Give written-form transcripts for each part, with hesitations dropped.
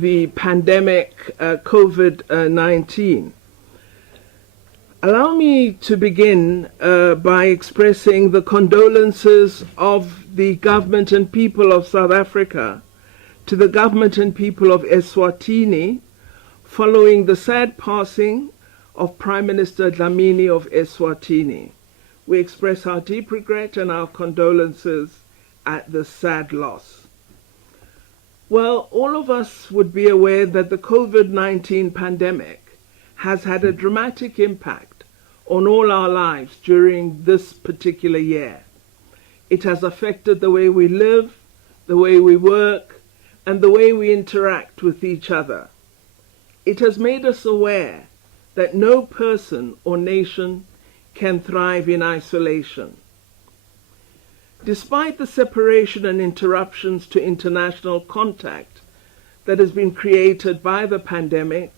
the pandemic COVID-19. Allow me to begin by expressing the condolences of the government and people of South Africa to the government and people of Eswatini following the sad passing of Prime Minister Dlamini of Eswatini. We express our deep regret and our condolences at this sad loss. Well, all of us would be aware that the COVID-19 pandemic has had a dramatic impact on all our lives during this particular year. It has affected the way we live, the way we work, and the way we interact with each other. It has made us aware that no person or nation can thrive in isolation. Despite the separation and interruptions to international contact that has been created by the pandemic,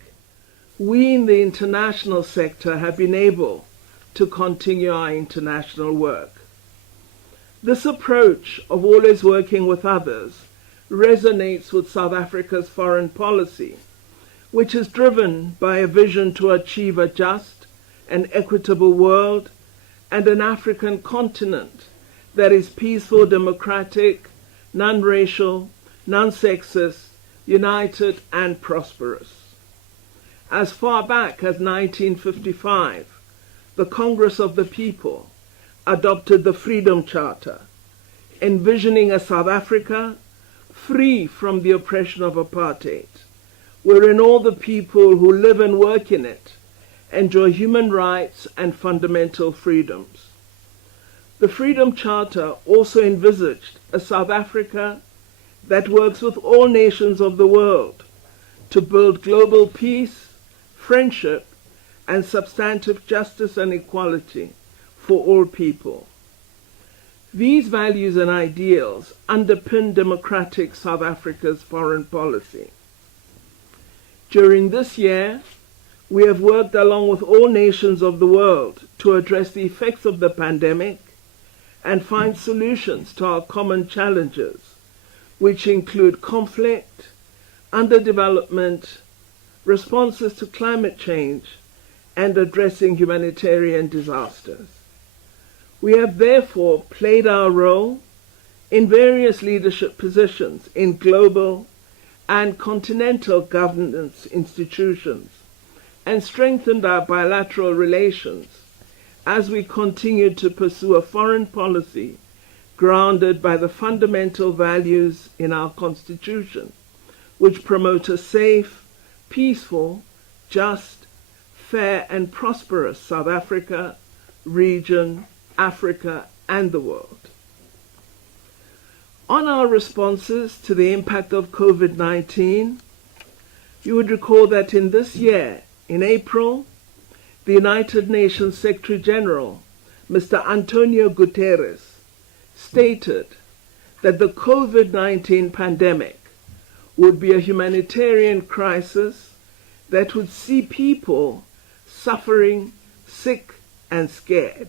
we in the international sector have been able to continue our international work. This approach of always working with others resonates with South Africa's foreign policy, which is driven by a vision to achieve a just and equitable world and an African continent that is peaceful, democratic, non-racial, non-sexist, united and prosperous. As far back as 1955, the Congress of the People adopted the Freedom Charter, envisioning a South Africa free from the oppression of apartheid, wherein all the people who live and work in it enjoy human rights and fundamental freedoms. The Freedom Charter also envisaged a South Africa that works with all nations of the world to build global peace, friendship, and substantive justice and equality for all people. These values and ideals underpin democratic South Africa's foreign policy. During this year, we have worked along with all nations of the world to address the effects of the pandemic and find solutions to our common challenges, which include conflict, underdevelopment, responses to climate change, and addressing humanitarian disasters. We have therefore played our role in various leadership positions in global and continental governance institutions and strengthened our bilateral relations as we continue to pursue a foreign policy grounded by the fundamental values in our Constitution, which promote a safe, peaceful, just, fair and prosperous South Africa, region, Africa and the world. On our responses to the impact of COVID-19, you would recall that in this year, in April, the United Nations Secretary General, Mr. Antonio Guterres, stated that the COVID-19 pandemic would be a humanitarian crisis that would see people suffering, sick, and scared.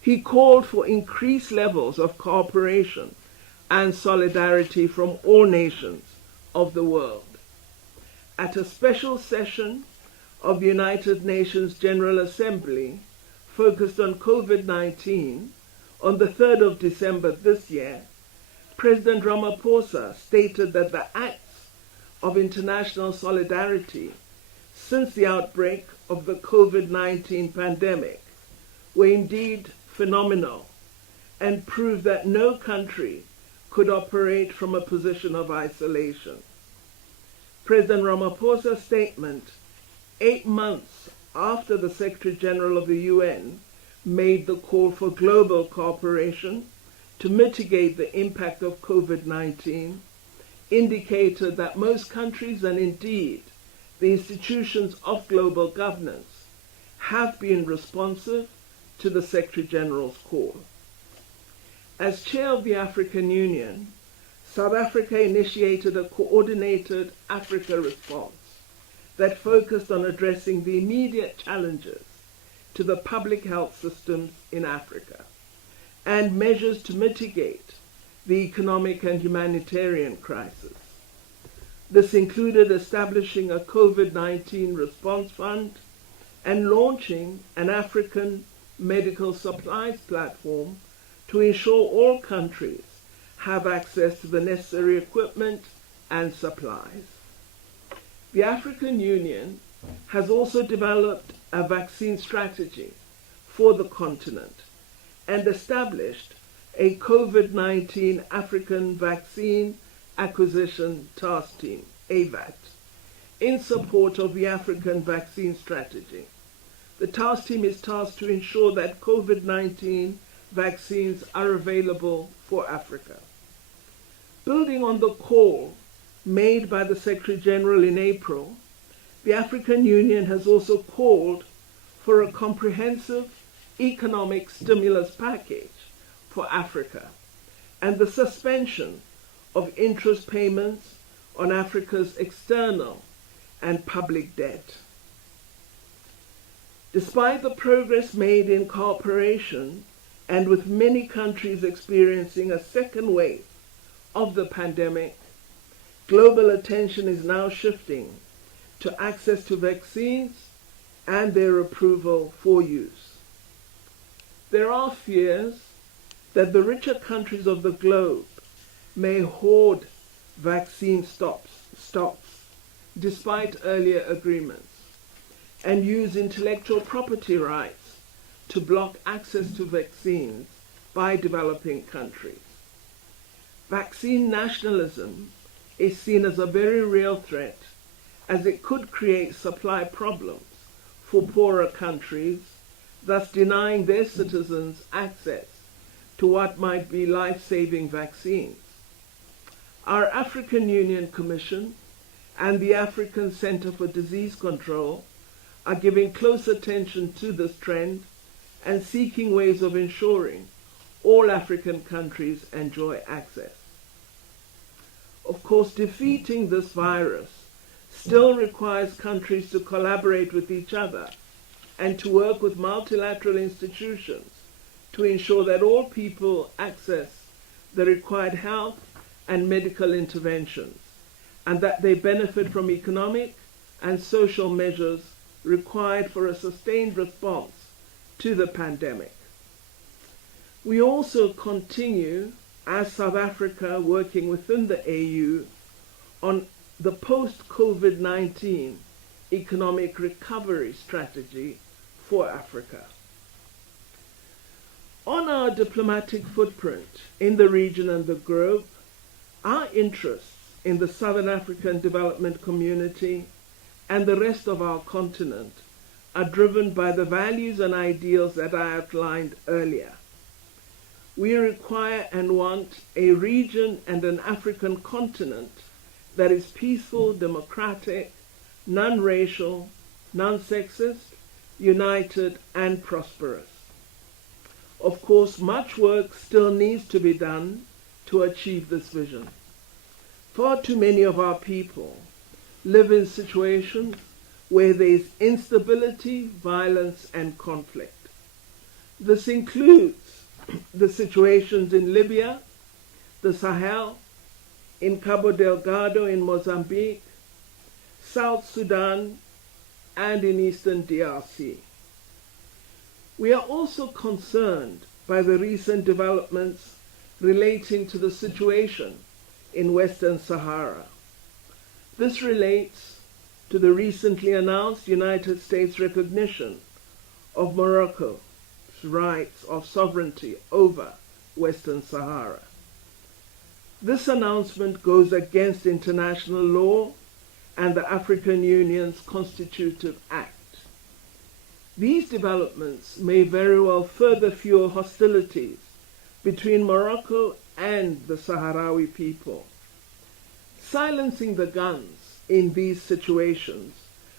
He called for increased levels of cooperation and solidarity from all nations of the world. At a special session of the United Nations General Assembly focused on COVID-19 on the 3rd of December this year, President Ramaphosa stated that the acts of international solidarity since the outbreak of the COVID-19 pandemic were indeed phenomenal and proved that no country could operate from a position of isolation. President Ramaphosa's statement 8 months after the Secretary General of the UN made the call for global cooperation to mitigate the impact of COVID-19 indicated that most countries and indeed the institutions of global governance have been responsive to the Secretary General's call. As chair of the African Union, South Africa initiated a coordinated Africa response that focused on addressing the immediate challenges to the public health systems in Africa and measures to mitigate the economic and humanitarian crisis. This included establishing a COVID-19 response fund and launching an African medical supplies platform to ensure all countries have access to the necessary equipment and supplies. The African Union has also developed a vaccine strategy for the continent and established a COVID-19 African Vaccine Acquisition Task Team, AVAT, in support of the African vaccine strategy. The task team is tasked to ensure that COVID-19 vaccines are available for Africa. Building on the call made by the Secretary General in April, the African Union has also called for a comprehensive economic stimulus package for Africa and the suspension of interest payments on Africa's external and public debt. Despite the progress made in cooperation and with many countries experiencing a second wave of the pandemic, global attention is now shifting to access to vaccines and their approval for use. There are fears that the richer countries of the globe may hoard vaccine stocks despite earlier agreements and use intellectual property rights to block access to vaccines by developing countries. Vaccine nationalism is seen as a very real threat, as it could create supply problems for poorer countries, thus denying their citizens access to what might be life-saving vaccines. Our African Union Commission and the African Center for Disease Control are giving close attention to this trend and seeking ways of ensuring all African countries enjoy access. Of course, defeating this virus still requires countries to collaborate with each other and to work with multilateral institutions to ensure that all people access the required health and medical interventions, and that they benefit from economic and social measures required for a sustained response to the pandemic. We also continue, as South Africa, working within the AU on the post-COVID-19 economic recovery strategy for Africa. On our diplomatic footprint in the region and the globe, our interests in the Southern African Development Community and the rest of our continent are driven by the values and ideals that I outlined earlier. We require and want a region and an African continent that is peaceful, democratic, non-racial, non-sexist, united, and prosperous. Of course, much work still needs to be done to achieve this vision. Far too many of our people live in situations where there is instability, violence, and conflict. This includes the situations in Libya, the Sahel, in Cabo Delgado in Mozambique, South Sudan, and in Eastern DRC. We are also concerned by the recent developments relating to the situation in Western Sahara. This relates to the recently announced United States recognition of Morocco's rights of sovereignty over Western Sahara. This announcement goes against international law and the African Union's Constitutive Act. These developments may very well further fuel hostilities between Morocco and the Sahrawi people. Silencing the guns in these situations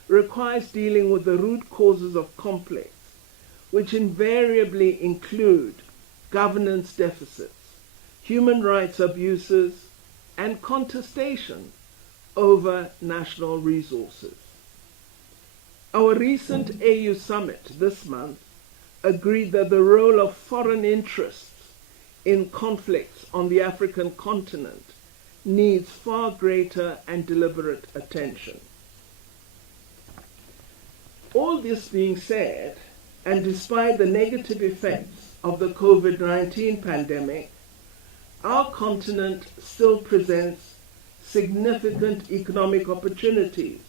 requires dealing with the root causes of conflicts, which invariably include governance deficits, human rights abuses, and contestation over national resources. Our recent AU summit this month agreed that the role of foreign interests in conflicts on the African continent needs far greater and deliberate attention. All this being said, and despite the negative effects of the COVID-19 pandemic, our continent still presents significant economic opportunities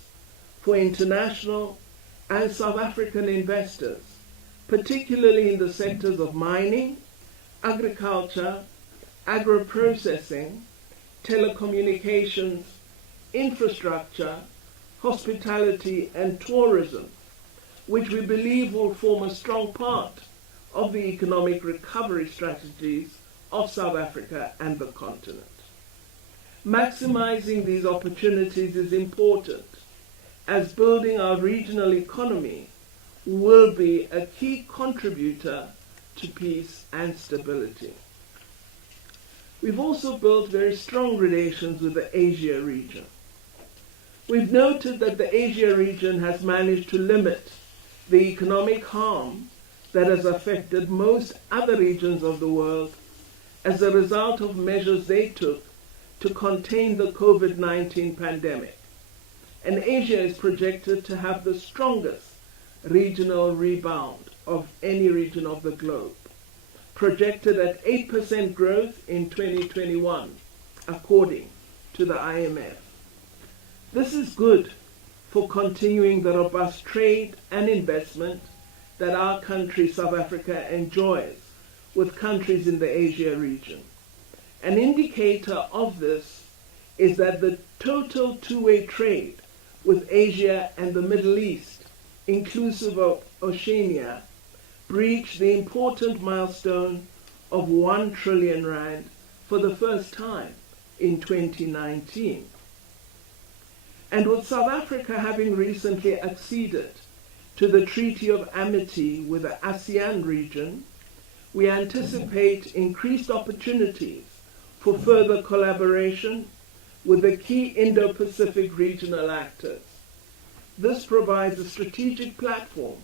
for international and South African investors, particularly in the sectors of mining, agriculture, agro-processing, telecommunications, infrastructure, hospitality, and tourism, which we believe will form a strong part of the economic recovery strategies of South Africa and the continent. Maximizing these opportunities is important, as building our regional economy will be a key contributor to peace and stability. We've also built very strong relations with the Asia region. We've noted that the Asia region has managed to limit the economic harm that has affected most other regions of the world as a result of measures they took to contain the COVID-19 pandemic. And Asia is projected to have the strongest regional rebound of any region of the globe, projected at 8% growth in 2021, according to the IMF. This is good for continuing the robust trade and investment that our country, South Africa, enjoys with countries in the Asia region. An indicator of this is that the total two-way trade with Asia and the Middle East, inclusive of Oceania, reached the important milestone of 1 trillion rand for the first time in 2019. And with South Africa having recently acceded to the Treaty of Amity with the ASEAN region, we anticipate increased opportunities for further collaboration with the key Indo-Pacific regional actors. This provides a strategic platform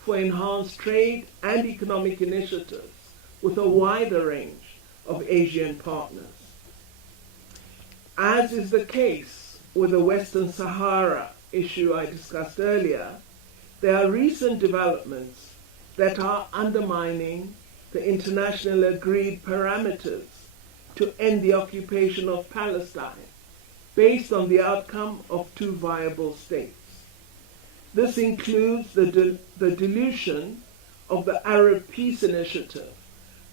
for enhanced trade and economic initiatives with a wider range of Asian partners. As is the case with the Western Sahara issue I discussed earlier, there are recent developments that are undermining the internationally agreed parameters to end the occupation of Palestine based on the outcome of two viable states. This includes the dilution of the Arab Peace Initiative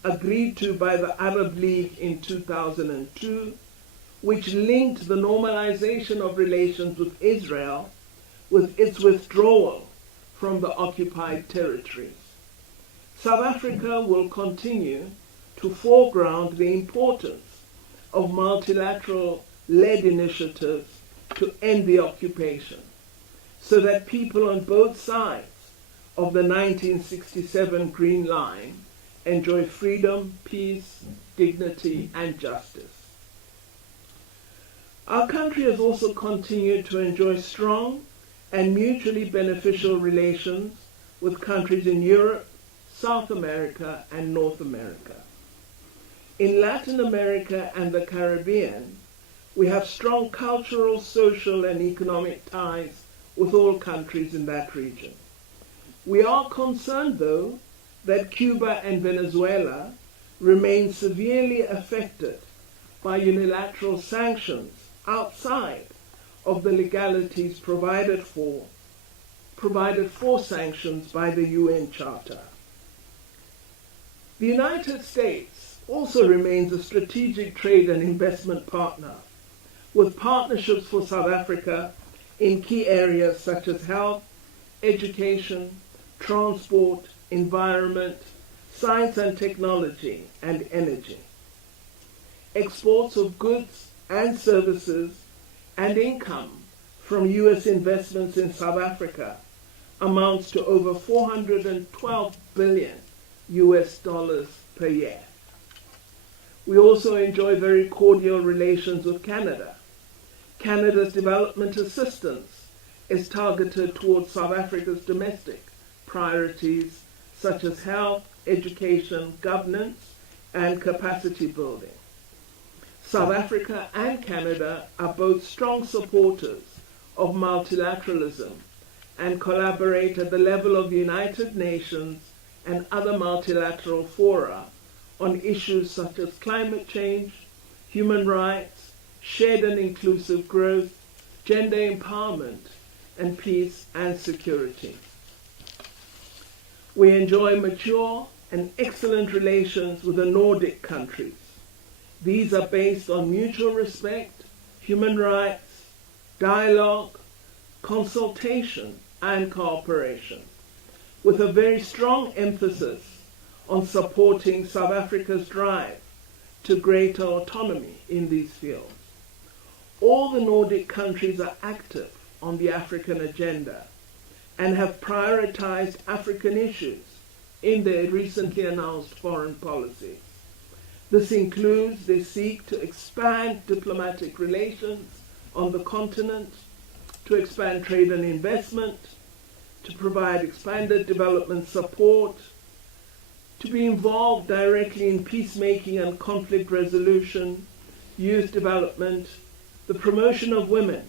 agreed to by the Arab League in 2002, which linked the normalization of relations with Israel with its withdrawal from the occupied territories. South Africa will continue to foreground the importance of multilateral-led initiatives to end the occupation, so that people on both sides of the 1967 Green Line enjoy freedom, peace, dignity, and justice. Our country has also continued to enjoy strong and mutually beneficial relations with countries in Europe, South America, and North America. In Latin America and the Caribbean, we have strong cultural, social, and economic ties with all countries in that region. We are concerned, though, that Cuba and Venezuela remain severely affected by unilateral sanctions outside of the legalities provided for sanctions by the UN Charter. The United States also remains a strategic trade and investment partner, with partnerships for South Africa in key areas such as health, education, transport, environment, science and technology, and energy. Exports of goods and services and income from U.S. investments in South Africa amounts to over $412 billion per year. We also enjoy very cordial relations with Canada. Canada's development assistance is targeted towards South Africa's domestic priorities such as health, education, governance, and capacity building. South Africa and Canada are both strong supporters of multilateralism and collaborate at the level of the United Nations and other multilateral fora on issues such as climate change, human rights, shared and inclusive growth, gender empowerment, and peace and security. We enjoy mature and excellent relations with the Nordic countries. These are based on mutual respect, human rights, dialogue, consultation, and cooperation, with a very strong emphasis on supporting South Africa's drive to greater autonomy in these fields. All the Nordic countries are active on the African agenda and have prioritized African issues in their recently announced foreign policies. This includes they seek to expand diplomatic relations on the continent, to expand trade and investment, to provide expanded development support, to be involved directly in peacemaking and conflict resolution, youth development, the promotion of women,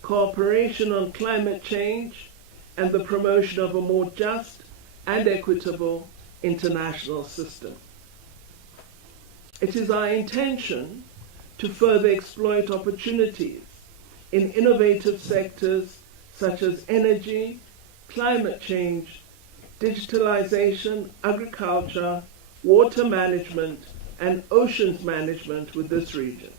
cooperation on climate change, and the promotion of a more just and equitable international system. It is our intention to further exploit opportunities in innovative sectors such as energy, climate change, digitalization, agriculture, water management, and oceans management with this region.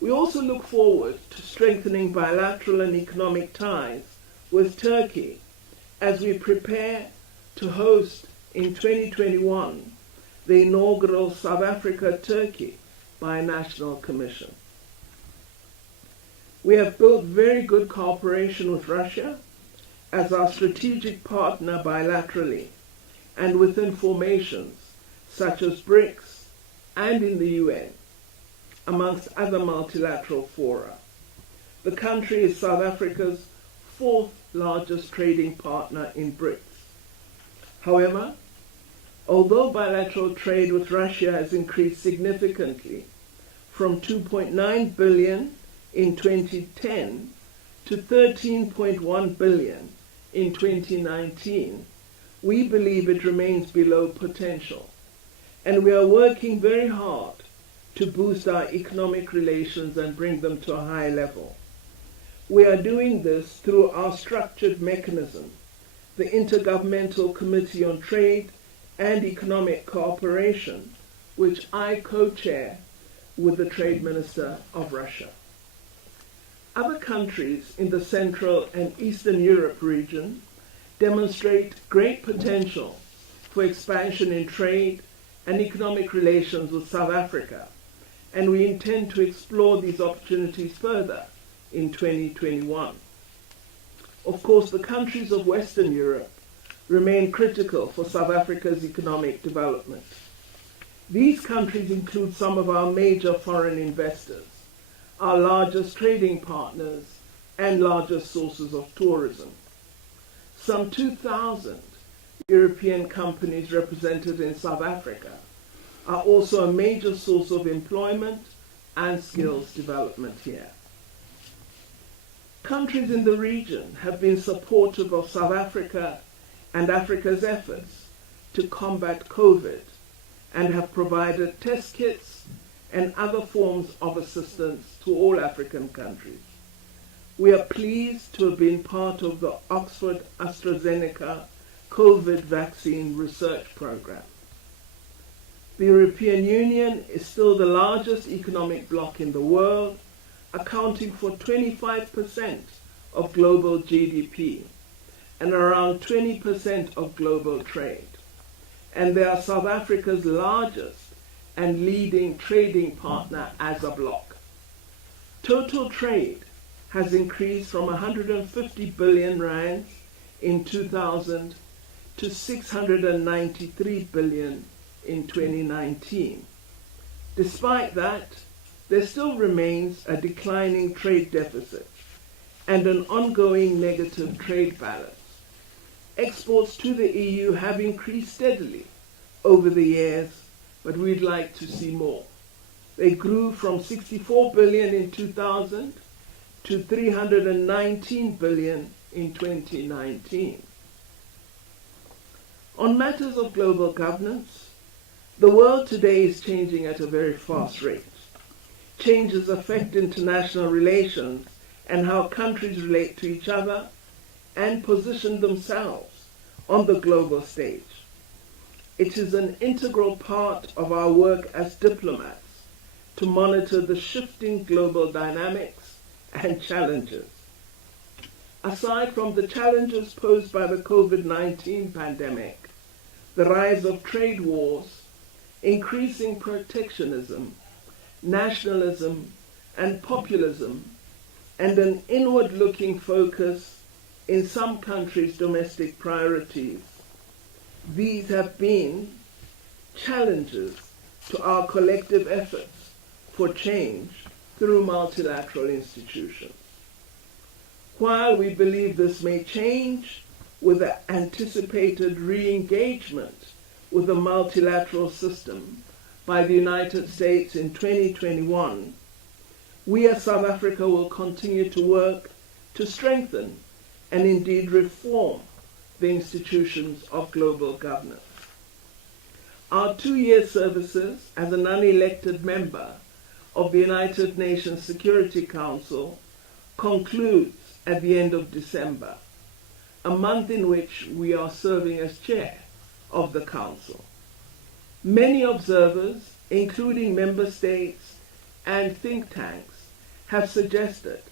We also look forward to strengthening bilateral and economic ties with Turkey as we prepare to host in 2021 the inaugural South Africa-Turkey Binational Commission. We have built very good cooperation with Russia as our strategic partner bilaterally and within formations such as BRICS and in the UN, amongst other multilateral fora. The country is South Africa's fourth largest trading partner in BRICS. However, although bilateral trade with Russia has increased significantly from 2.9 billion in 2010 to 13.1 billion in 2019, we believe it remains below potential, and we are working very hard to boost our economic relations and bring them to a high level. We are doing this through our structured mechanism, the Intergovernmental Committee on Trade and Economic Cooperation, which I co-chair with the Trade Minister of Russia. Other countries in the Central and Eastern Europe region demonstrate great potential for expansion in trade and economic relations with South Africa, and we intend to explore these opportunities further in 2021. Of course, the countries of Western Europe remain critical for South Africa's economic development. These countries include some of our major foreign investors, our largest trading partners, and largest sources of tourism. Some 2,000 European companies represented in South Africa are also a major source of employment and skills development here. Countries in the region have been supportive of South Africa and Africa's efforts to combat COVID and have provided test kits and other forms of assistance to all African countries. We are pleased to have been part of the Oxford AstraZeneca COVID vaccine research program. The European Union is still the largest economic bloc in the world, accounting for 25% of global GDP and around 20% of global trade. And they are South Africa's largest and leading trading partner as a bloc. Total trade has increased from 150 billion rands in 2000 to 693 billion in 2019. Despite that, there still remains a declining trade deficit and an ongoing negative trade balance. Exports to the EU have increased steadily over the years, but we'd like to see more. They grew from 64 billion in 2000 to 319 billion in 2019. On matters of global governance, the world today is changing at a very fast rate. Changes affect international relations and how countries relate to each other and position themselves on the global stage. It is an integral part of our work as diplomats to monitor the shifting global dynamics and challenges. Aside from the challenges posed by the COVID-19 pandemic, the rise of trade wars, increasing protectionism, nationalism, and populism, and an inward-looking focus in some countries' domestic priorities, these have been challenges to our collective efforts for change through multilateral institutions. While we believe this may change with the anticipated re-engagement with the multilateral system by the United States in 2021, we as South Africa will continue to work to strengthen and indeed reform the institutions of global governance. Our 2-year services as an unelected member of the United Nations Security Council concludes at the end of December, a month in which we are serving as chair of the Council. Many observers, including member states and think tanks, have suggested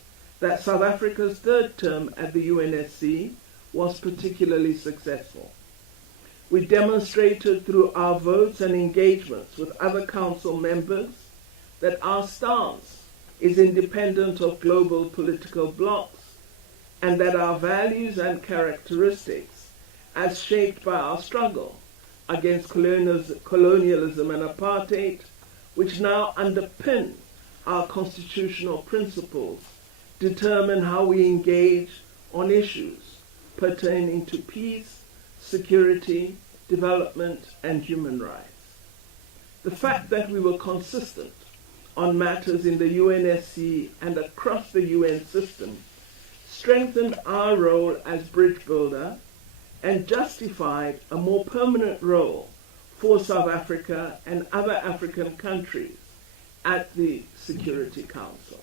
that South Africa's third term at the UNSC was particularly successful. We demonstrated through our votes and engagements with other Council members that our stance is independent of global political blocs and that our values and characteristics, as shaped by our struggle against colonialism and apartheid, which now underpin our constitutional principles, determine how we engage on issues pertaining to peace, security, development, and human rights. The fact that we were consistent on matters in the UNSC and across the UN system strengthened our role as bridge builder and justified a more permanent role for South Africa and other African countries at the Security Council.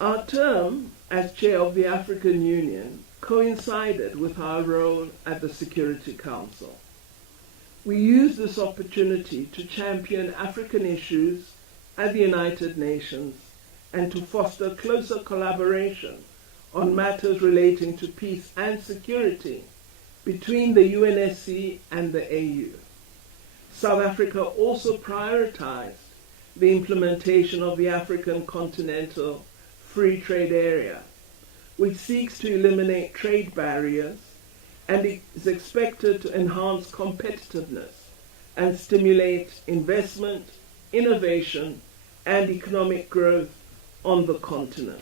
Our term as chair of the African Union coincided with our role at the Security Council. We used this opportunity to champion African issues at the United Nations and to foster closer collaboration on matters relating to peace and security between the UNSC and the AU. South Africa also prioritized the implementation of the African Continental Free Trade Area, which seeks to eliminate trade barriers and is expected to enhance competitiveness and stimulate investment, innovation, and economic growth on the continent.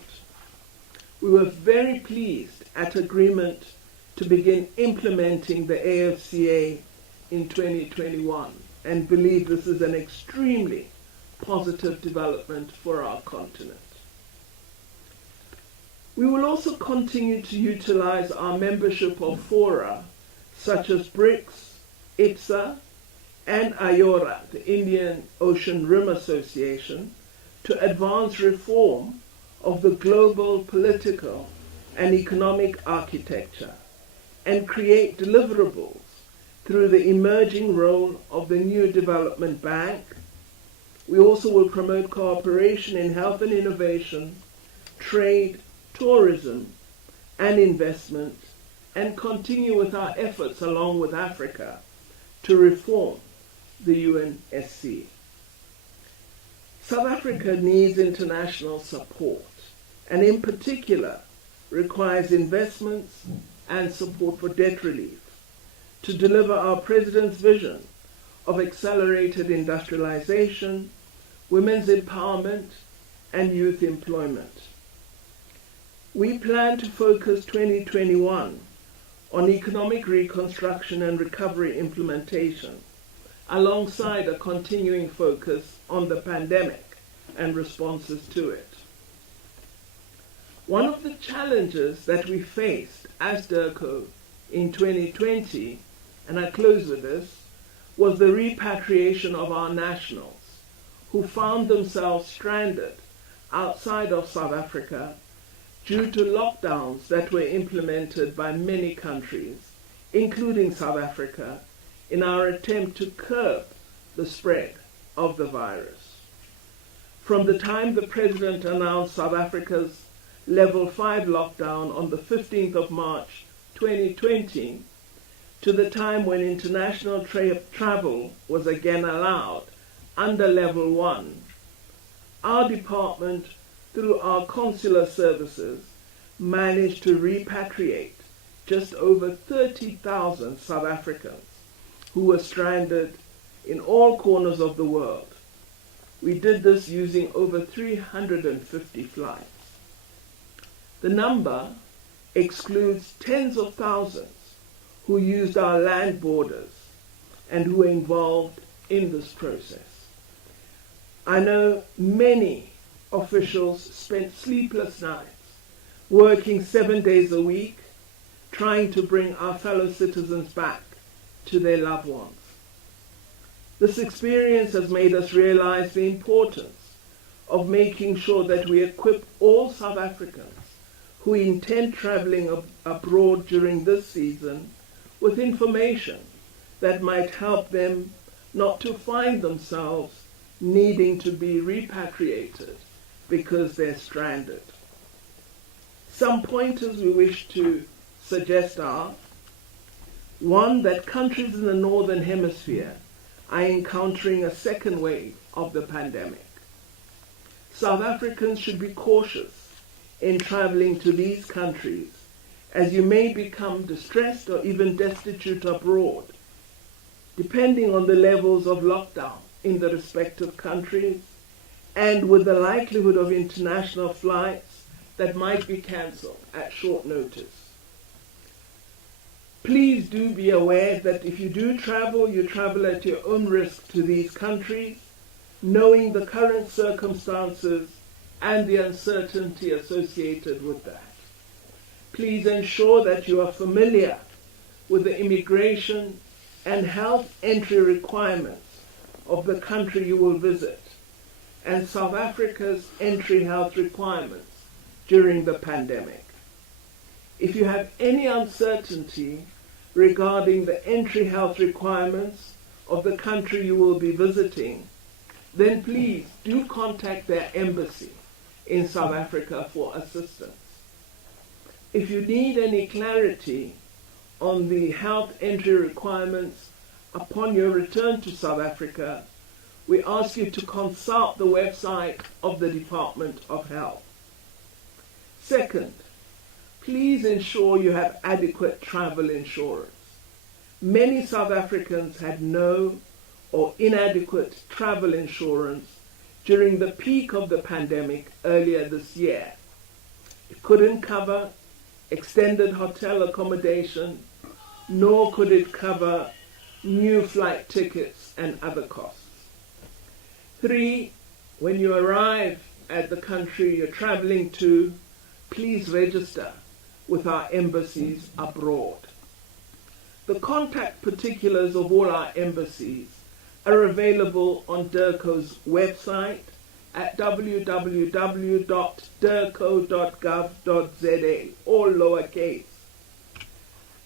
We were very pleased at agreement to begin implementing the AFCA in 2021 and believe this is an extremely positive development for our continent. We will also continue to utilize our membership of fora such as BRICS, IPSA, and IORA, the Indian Ocean Rim Association, to advance reform of the global political and economic architecture and create deliverables through the emerging role of the new development bank. We also will promote cooperation in health and innovation, trade, tourism, and investment, and continue with our efforts along with Africa to reform the UNSC. South Africa needs international support, and in particular requires investments and support for debt relief to deliver our President's vision of accelerated industrialization, women's empowerment, and youth employment. We plan to focus 2021 on economic reconstruction and recovery implementation alongside a continuing focus on the pandemic and responses to it. One of the challenges that we faced as DIRCO in 2020, and I close with this, was the repatriation of our nationals who found themselves stranded outside of South Africa due to lockdowns that were implemented by many countries, including South Africa, in our attempt to curb the spread of the virus. From the time the President announced South Africa's Level 5 lockdown on the 15th of March 2020 to the time when international travel was again allowed under Level 1, our department, through our consular services, managed to repatriate just over 30,000 South Africans who were stranded in all corners of the world. We did this using over 350 flights. The number excludes tens of thousands who used our land borders and who were involved in this process. I know many officials spent sleepless nights working 7 days a week trying to bring our fellow citizens back to their loved ones. This experience has made us realize the importance of making sure that we equip all South Africans who intend traveling abroad during this season with information that might help them not to find themselves needing to be repatriated because they're stranded. Some pointers we wish to suggest are: one, that countries in the Northern Hemisphere are encountering a second wave of the pandemic. South Africans should be cautious in traveling to these countries, as you may become distressed or even destitute abroad, depending on the levels of lockdown in the respective countries, and with the likelihood of international flights that might be cancelled at short notice. Please do be aware that if you do travel, you travel at your own risk to these countries, knowing the current circumstances and the uncertainty associated with that. Please ensure that you are familiar with the immigration and health entry requirements of the country you will visit, and South Africa's entry health requirements during the pandemic. If you have any uncertainty regarding the entry health requirements of the country you will be visiting, then please do contact their embassy in South Africa for assistance. If you need any clarity on the health entry requirements upon your return to South Africa, we ask you to consult the website of the Department of Health. Second, please ensure you have adequate travel insurance. Many South Africans had no or inadequate travel insurance during the peak of the pandemic earlier this year. It couldn't cover extended hotel accommodation, nor could it cover new flight tickets and other costs. 3, when you arrive at the country you're traveling to, please register with our embassies abroad. The contact particulars of all our embassies are available on DIRCO's website at www.dirco.gov.za, all lowercase.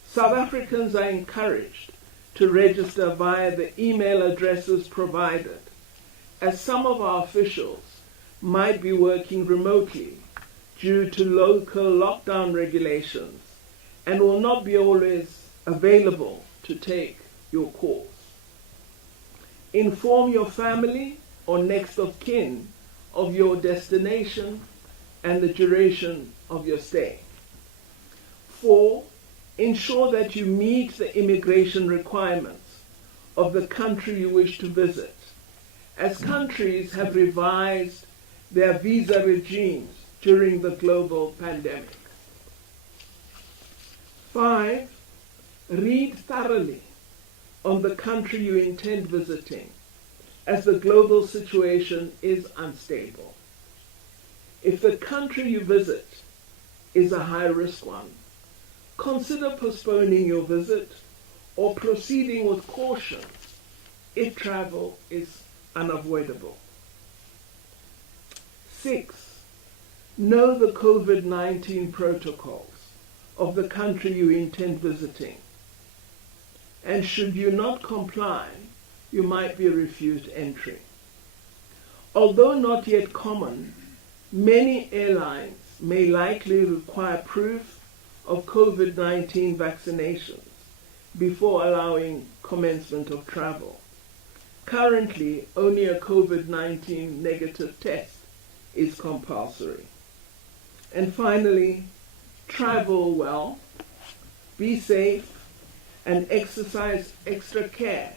South Africans are encouraged to register via the email addresses provided, as some of our officials might be working remotely due to local lockdown regulations and will not be always available to take your calls. Inform your family or next of kin of your destination and the duration of your stay. 4, ensure that you meet the immigration requirements of the country you wish to visit, as countries have revised their visa regimes during the global pandemic. 5, read thoroughly on the country you intend visiting, as the global situation is unstable. If the country you visit is a high-risk one, consider postponing your visit or proceeding with caution if travel is unavoidable. 6. Know the COVID-19 protocols of the country you intend visiting, and should you not comply, you might be refused entry. Although not yet common, many airlines may likely require proof of COVID-19 vaccinations before allowing commencement of travel. Currently, only a COVID-19 negative test is compulsory. And finally, travel well, be safe, and exercise extra care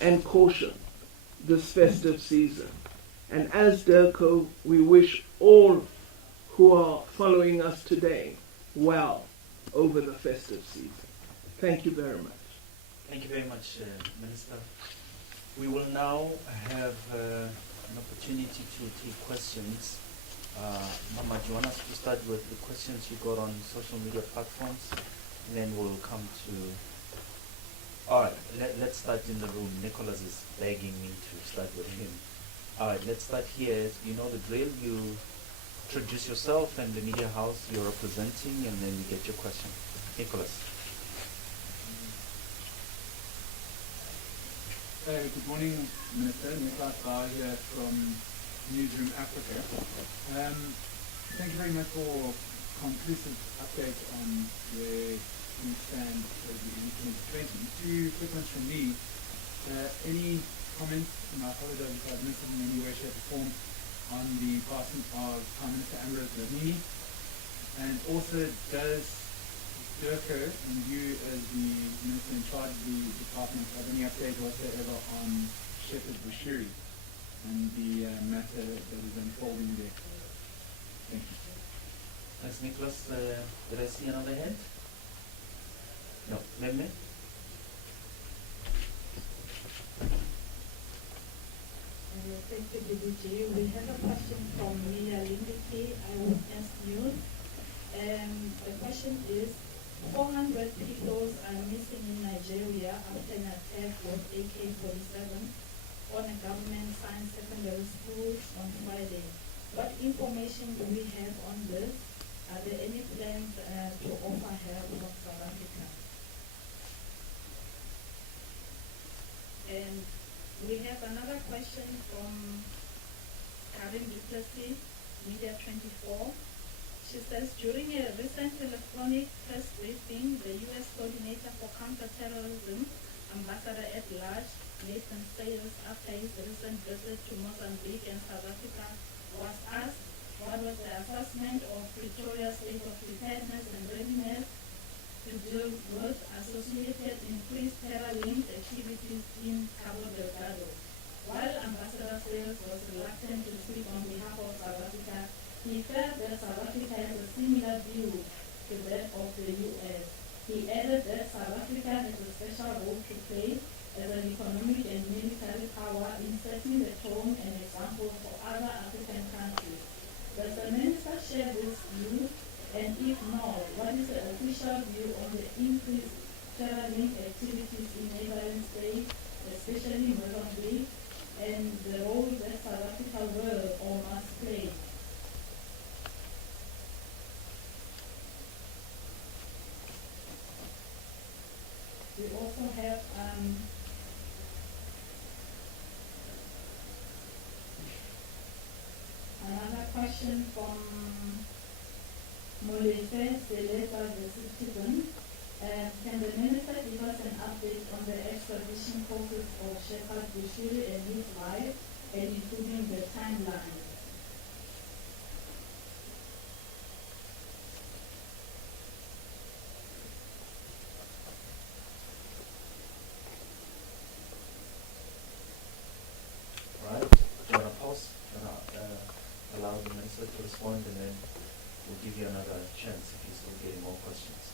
and caution this festive season. And as DIRCO, we wish all who are following us today well over the festive season. Thank you very much. Thank you very much, Minister. We will now have an opportunity to take questions. Mama, do you want us to start with the questions you got on social media platforms? And then we'll come to... All right, let's start in the room. Nicholas is begging me to start with him. All right, let's start here. You know the drill. You introduce yourself and the media house you're representing, and then you get your question. Nicholas. Good morning, Minister. Nicholas Bauer here from Newsroom Africa. Thank you very much for conclusive updates on where things stand in 2020. Two quick ones from me. Any comments, and I apologize if I've missed it in any way, shape or form, on the passing of Prime Minister Ambrose Dlamini? And also, does DIRCO and you as the Minister in charge of the department have any update whatsoever on Shepherd Bushiri and the matter that is unfolding there? Thank you. Thanks, Nicholas. Did I see another hand? No. Meme? Thank you, DDG. We have a question from Mia Lindiki, Eyewitness News. The question is, 400 kilos are missing in Nigeria after an attack with AK-47 on a government science secondary school on Friday. What information do we have on this? Are there any plans to offer help from South Africa? And we have another question from Karen Duplessis, Media 24. She says, during a recent telephonic press briefing, the U.S. coordinator for counterterrorism, Ambassador at Large, Nathan Sayers, after his recent visit to Mozambique and South Africa, was asked what was the assessment of Pretoria's state of preparedness and readiness to deal with associated increased terror-linked activities in Cabo Delgado. While Ambassador Sayers was reluctant to speak on behalf of South Africa, he felt that South Africa has a similar view to that of the U.S. He added that South Africa has a special role to play as an economic and military power in setting the tone and example for other African countries. Does the Minister share this view? And if not, what is the official view on the increased terror-linked activities in neighboring states, especially Mozambique, and the role that South Africa will or must play? We also have another question from Molefe Seleta, the citizen. Can the Minister give us an update on the extradition process of Shepherd Bushiri and his wife, and including the timeline? Allow the Minister to respond, and then we'll give you another chance if you're still getting more questions.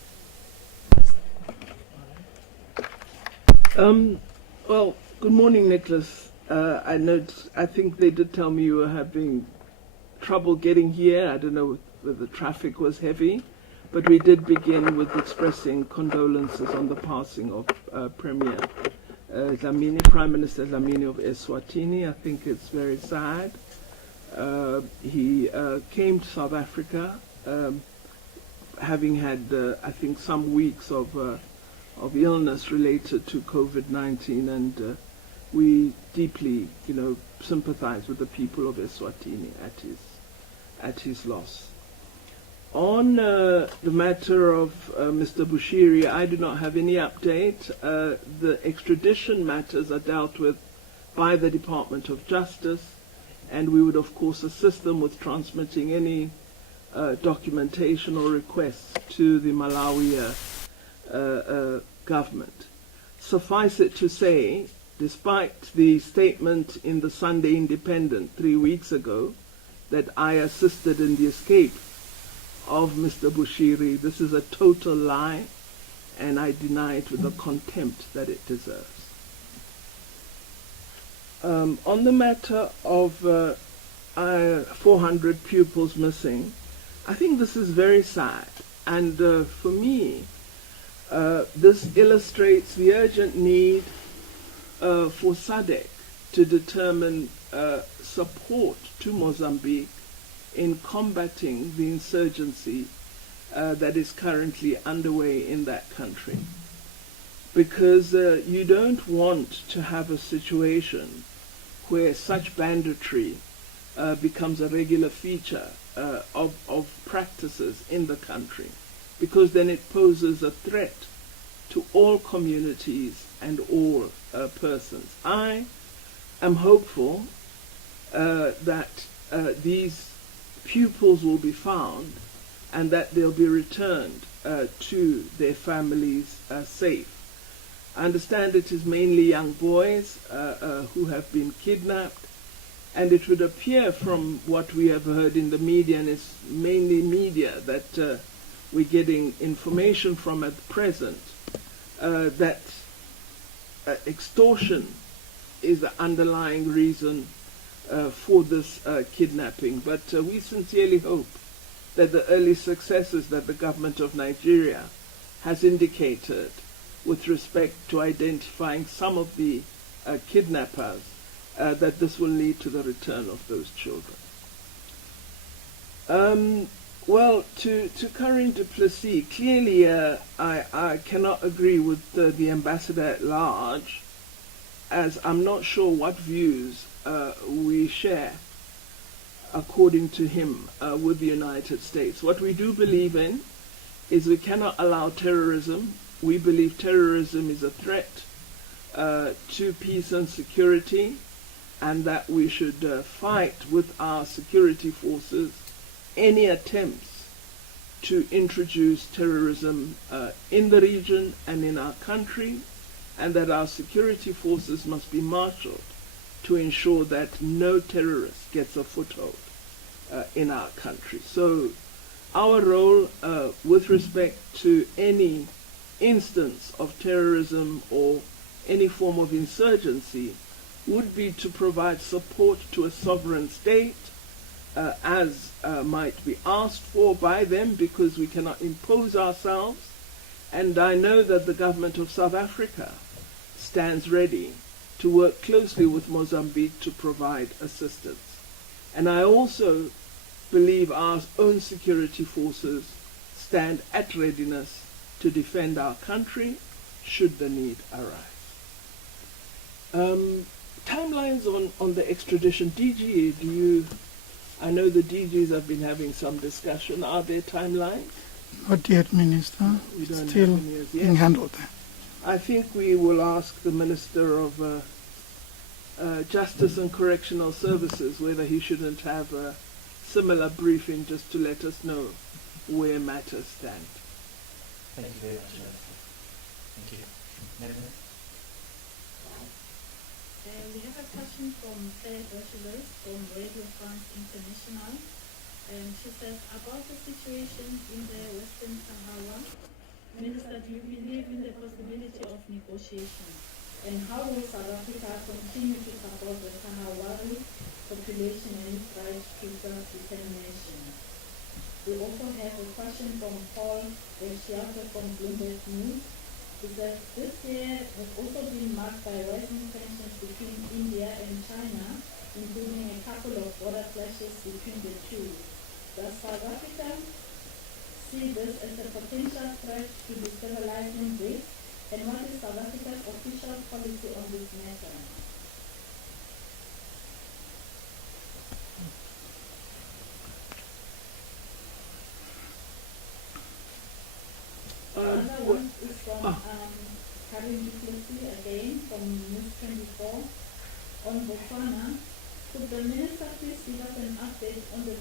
Well, good morning, Nicholas. I think they did tell me you were having trouble getting here. I don't know whether the traffic was heavy, but we did begin with expressing condolences on the passing of Premier Dlamini, Prime Minister Dlamini of Eswatini. I think it's very sad. He came to South Africa, having had, I think, some weeks of illness related to COVID-19, and we deeply, sympathize with the people of Eswatini at his loss. On the matter of Mr. Bushiri, I do not have any update. The extradition matters are dealt with by the Department of Justice, and we would, of course, assist them with transmitting any documentation or requests to the Malawi government. Suffice it to say, despite the statement in the Sunday Independent 3 weeks ago that I assisted in the escape of Mr. Bushiri, this is a total lie, and I deny it with the contempt that it deserves. On the matter of 400 pupils missing, I think this is very sad, and for me, this illustrates the urgent need for SADC to determine support to Mozambique in combating the insurgency that is currently underway in that country. Because you don't want to have a situation where such banditry becomes a regular feature of practices in the country, because then it poses a threat to all communities and all persons. I am hopeful that these pupils will be found and that they'll be returned to their families safe. I understand it is mainly young boys who have been kidnapped, and it would appear from what we have heard in the media, and it's mainly media that we're getting information from at present, that extortion is the underlying reason for this kidnapping. But we sincerely hope that the early successes that the government of Nigeria has indicated with respect to identifying some of the kidnappers, that this will lead to the return of those children. Well, to Karine du Plessis, clearly I cannot agree with the ambassador at large, as I'm not sure what views we share, according to him, with the United States. What we do believe in is we cannot allow terrorism. We believe terrorism is a threat to peace and security, and that we should fight with our security forces any attempts to introduce terrorism in the region and in our country, and that our security forces must be marshaled to ensure that no terrorist gets a foothold in our country. So our role with respect to any instance of terrorism or any form of insurgency would be to provide support to a sovereign state as might be asked for by them, because we cannot impose ourselves. And I know that the government of South Africa stands ready to work closely with Mozambique to provide assistance. And I also believe our own security forces stand at readiness to defend our country should the need arise. Timelines on the extradition. DG, I know the DGs have been having some discussion. Are there timelines? Not yet, Minister. We don't Still have any as being yet. handled. I think we will ask the Minister of Justice and Correctional Services whether he shouldn't have a similar briefing just to let us know where matters stand. Thank you very much. Thank you. We have a question from Claire Bachelors from Radio France International. She says, about the situation in the Western Sahara, Minister, do you believe in the possibility of negotiation? and how will South Africa continue to support the Sahrawi population and its right to self-determination? We also have a question from Paul Reshiato from Bloomberg News. He says, this year has also been marked by rising tensions between India and China, including a couple of border clashes between the two. Does South Africa see this as a potential threat to destabilizing BRICS? And what is South Africa's official policy on this matter? Another one is from Karin Duplessis again from News 24 on Botswana. Could the Minister please give us an update on the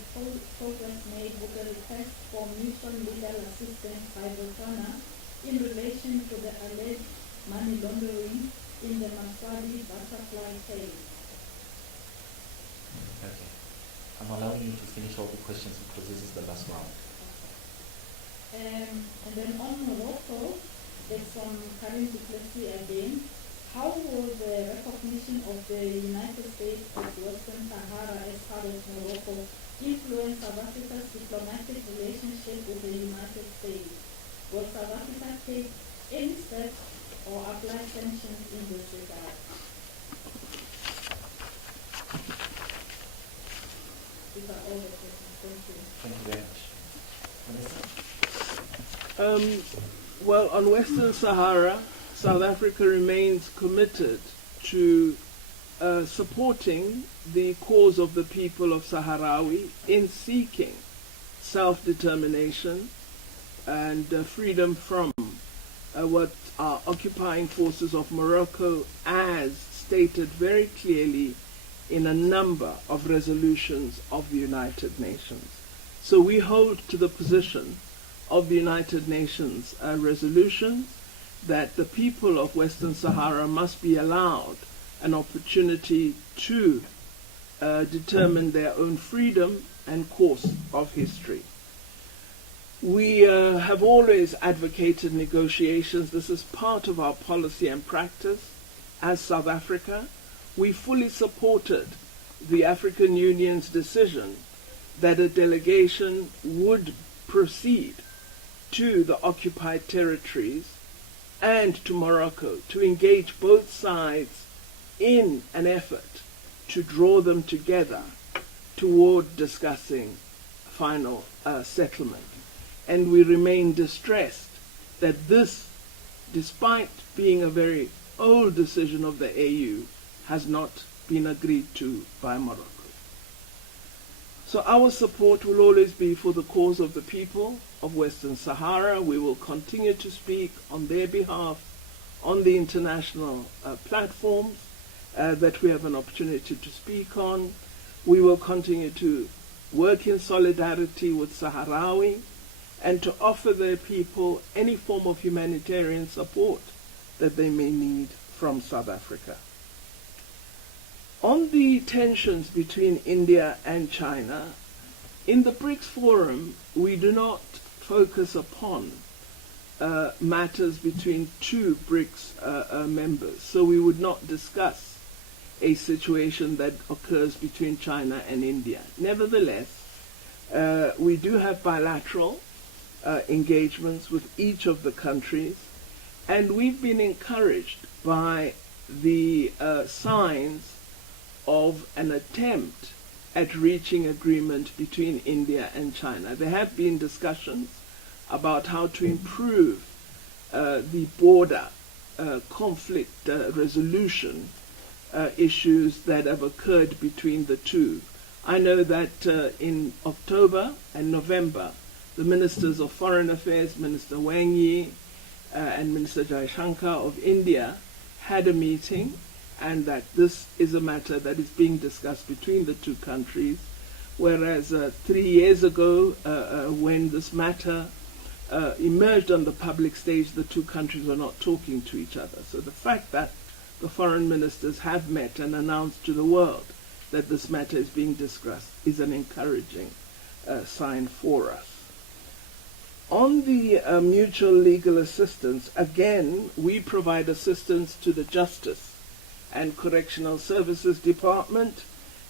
progress made with the request for mutual legal assistance by Botswana in relation to the alleged money laundering in the Maswali butterfly case? Okay. I'm allowing you to finish all the questions because this is the last round. And then on Morocco, it's from Karim Duplessis again. How will the recognition of the United States of Western Sahara as part of Morocco influence South Africa's diplomatic relationship with the United States? Will South Africa take any steps or apply sanctions in this regard? These are all the questions. Thank you. Thank you very much. Vanessa? Well, on Western Sahara, South Africa remains committed to supporting the cause of the people of Sahrawi in seeking self-determination and freedom from what are occupying forces of Morocco, as stated very clearly in a number of resolutions of the United Nations. So we hold to the position of the United Nations resolutions that the people of Western Sahara must be allowed an opportunity to determine their own freedom and course of history. We have always advocated negotiations. This is part of our policy and practice as South Africa. We fully supported the African Union's decision that a delegation would proceed to the occupied territories and to Morocco to engage both sides in an effort to draw them together toward discussing final settlement. And we remain distressed that this, despite being a very old decision of the AU, has not been agreed to by Morocco. So our support will always be for the cause of the people of Western Sahara. We will continue to speak on their behalf on the international platforms that we have an opportunity to speak on. We will continue to work in solidarity with Sahrawi and to offer their people any form of humanitarian support that they may need from South Africa. On the tensions between India and China, in the BRICS Forum, we do not focus upon matters between two BRICS members. So we would not discuss a situation that occurs between China and India. Nevertheless, we do have bilateral engagements with each of the countries, and we've been encouraged by the signs of an attempt at reaching agreement between India and China. There have been discussions about how to improve the border conflict resolution issues that have occurred between the two. I know that in October and November, the Ministers of Foreign Affairs, Minister Wang Yi and Minister Jaishankar of India, had a meeting, and that this is a matter that is being discussed between the two countries, whereas 3 years ago, when this matter emerged on the public stage, the two countries were not talking to each other. So the fact that the foreign ministers have met and announced to the world that this matter is being discussed is an encouraging sign for us. On the mutual legal assistance, again, we provide assistance to the Justice and Correctional Services Department,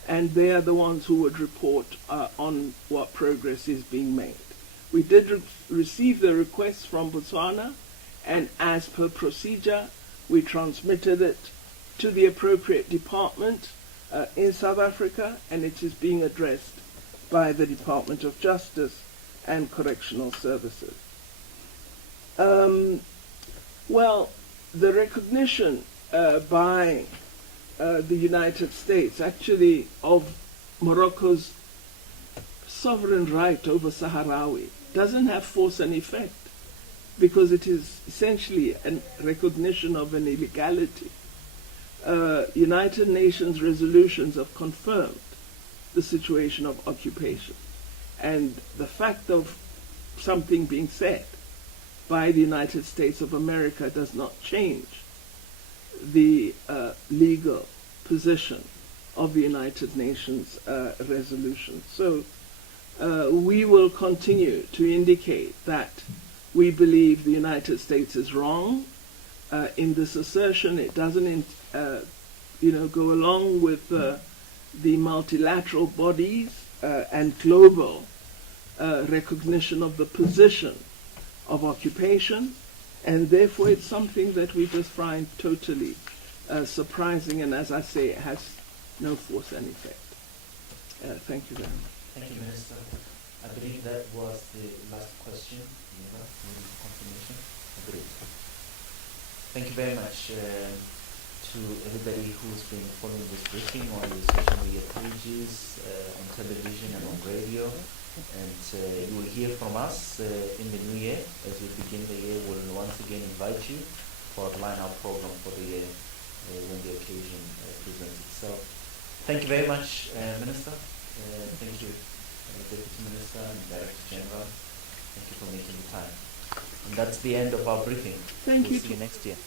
and they are the ones who would report on what progress is being made. We did receive the request from Botswana, and as per procedure, we transmitted it to the appropriate department in South Africa, and it is being addressed by the Department of Justice and Correctional Services. Well, the recognition by the United States, actually, of Morocco's sovereign right over Sahrawi doesn't have force and effect, because it is essentially a recognition of an illegality. United Nations resolutions have confirmed the situation of occupation, and the fact of something being said by the United States of America does not change the legal position of the United Nations resolution. So we will continue to indicate that we believe the United States is wrong in this assertion. It doesn't, go along with the multilateral bodies and global recognition of the position of occupation, and therefore it's something that we just find totally surprising, and as I say, it has no force and effect. Thank you very much. Thank you, Minister. I believe that was the last question. Confirmation? Agreed. Thank you very much to everybody who's been following this briefing on the social media pages, on television and on radio. And you will hear from us in the new year. As we begin the year, we'll once again invite you to outline our program for the year when the occasion presents itself. Thank you very much, Minister. Thank you, Deputy Minister and Director General. Thank you for making the time. And that's the end of our briefing. Thank you. See you next year.